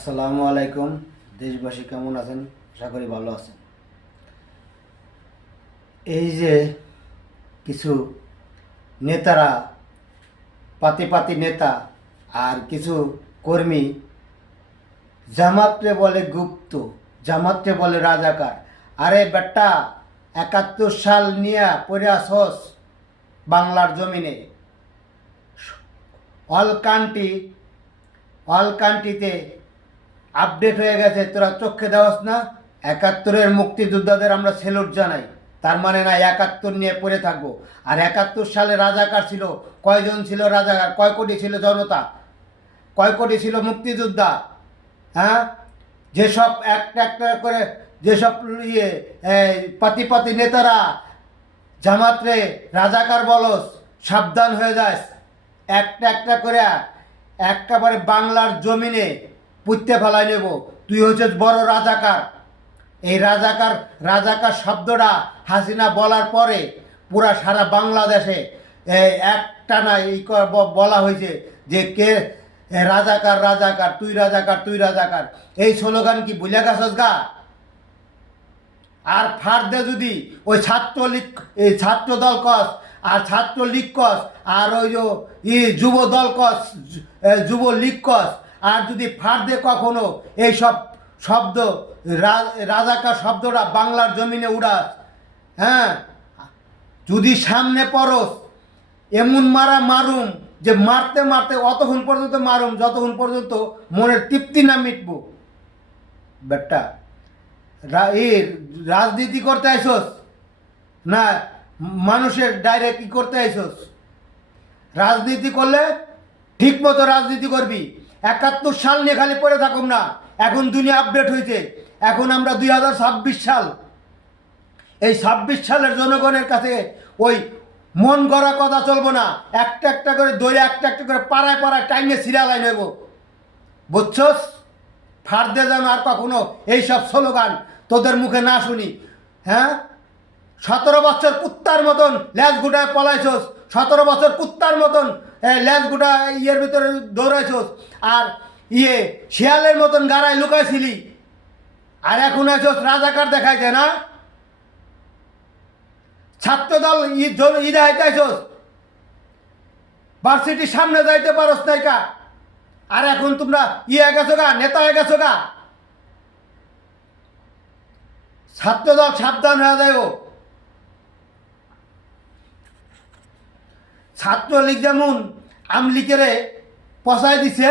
আসসালামু আলাইকুম। দেশবাসী কেমন আছেন? আশা করি ভালো আছেন। এই যে কিছু নেতারা, পাতি পাতি নেতা আর কিছু কর্মী জামাতরে বলে গুপ্ত, জামাতরে বলে রাজাকার। আরে বেটা, ৭১ সাল নিয়ে পড়ে আসস বাংলার জমিনে। অল কান্ট্রিতে আপডেট হয়ে গেছে, তোরা চোখে দেওয়াস না? ৭১-এর মুক্তিযোদ্ধাদের আমরা সেলুট জানাই। তার মানে না ৭১ নিয়ে পড়ে থাকবো। আর ৭১ সালে রাজাকার ছিল কয়জন? ছিল রাজাকার? কয় কোটি ছিল জনতা? কয় কোটি ছিল মুক্তিযোদ্ধা? হ্যাঁ, যেসব একটা একটা করে যেসব পাতি পাতি নেতারা জামাতরে রাজাকার বলস, সাবধান হয়ে যাস। একটা একটা করে একেবারে বাংলার জমিনে পুঁততে ফেলাই নেব। তুই হচ্ছিস বড় রাজাকার। এই রাজাকার রাজাকার শব্দটা হাসিনা বলার পরে পুরা সারা বাংলাদেশে একটানা বলা হয়েছে যে কে রাজাকার, রাজাকার, তুই রাজাকার, তুই রাজাকার। এই স্লোগান কি ভুলে গেছস গা? আর ফার্দে যদি ওই ছাত্র দল কস, আর ছাত্রলীগ কস, আর ওই যে যুব দল কস, যুবলীগ কস, আর যদি ফার্দে কখনো এইসব শব্দ রাজাকার শব্দটা বাংলার জমিনে উড়াস, হ্যাঁ, যদি সামনে পড়স, এমন মারুম যে মারতে মারতে অতক্ষণ পর্যন্ত মারুম যতক্ষণ পর্যন্ত মনের তৃপ্তি না মিটবো। বেটা, রাজনীতি করতে আইসস না মানুষের ডাইরেক্ট কি করতে আইসস? রাজনীতি করলে ঠিক মতো রাজনীতি করবি। ৭১ সাল নিয়ে খালি পড়ে থাকুম না। এখন দুনিয়া আপডেট হয়েছে। এখন আমরা ২০২৬ সাল। এই ২৬ সালের জনগণের কাছে ওই মন গড়া কথা চলবো না। একটা একটা করে দইলে একটা একটা করে পাড়ায় পাড়ায় টাইমে সিরিয়ালাই নেব, বুঝছস? ফার্দে যেন আর কখনো এইসব স্লোগান তোদের মুখে না শুনি। হ্যাঁ, ১৭ বছর কুত্তার মতন ল্যাজ গুটায় পলাইছস, ১৭ বছর কুত্তার মতন ল্যাজ গুটা ইয়ের ভিতরে দৌড়াইছস, আর শিয়ালের মতন গাড়ায় লুকাইছিলি। আর এখন আইছস রাজাকার দেখাইছে না? ছাত্রদল ঈদে আইতাইছস, ভার্সিটির সামনে যাইতে পারস নাই কা? আর এখন তোমরা গেছো গা, নেতা হয়ে গেছো গা। ছাত্রদল সাবধান হয়ে যায়। ছাত্রলীগ যেমন আমলিগেরে পচাই দিছে,